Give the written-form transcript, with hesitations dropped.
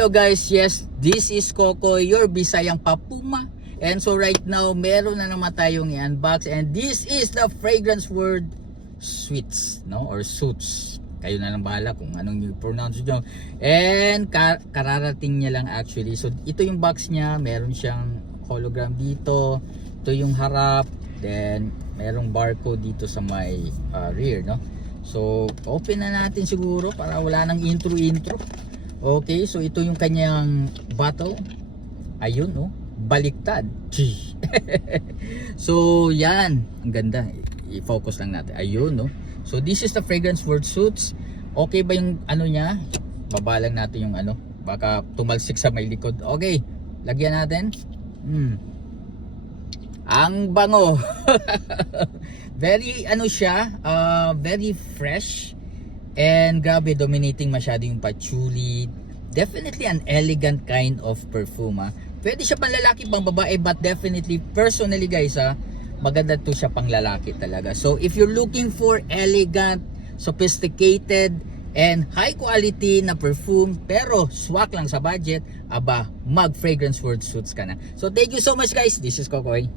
Hello guys, yes, this is Coco, your Bisayang Papuma. And so right now, meron na naman tayong i-unbox. And this is the Fragrance World Sweets, no? Or Suits. Kayo na lang bahala kung anong i-pronounce nyo. And kararating niya lang actually. So ito yung box niya, meron siyang hologram dito. Ito yung harap. Then merong barcode dito sa may rear, no? So open na natin siguro para wala nang intro. Okay, so ito yung kanyang bottle. Ayun, no? Baliktad. So, yan. Ang ganda. I-focus lang natin. Ayun, no? So, this is the Fragrance World Suits. Okay ba yung ano niya? Babalang natin yung ano. Baka tumalsik sa may likod. Okay, lagyan natin. Ang bango. Very, ano siya? Very fresh. And grabe, dominating masyado yung patchouli. Definitely an elegant kind of perfume. Pwede siya pang lalaki, pang babae, but definitely, personally guys, maganda to siya pang lalaki talaga. So if you're looking for elegant, sophisticated, and high quality na perfume, pero swak lang sa budget, aba, mag Fragrance World Suits ka na. So thank you so much guys. This is Kokoy.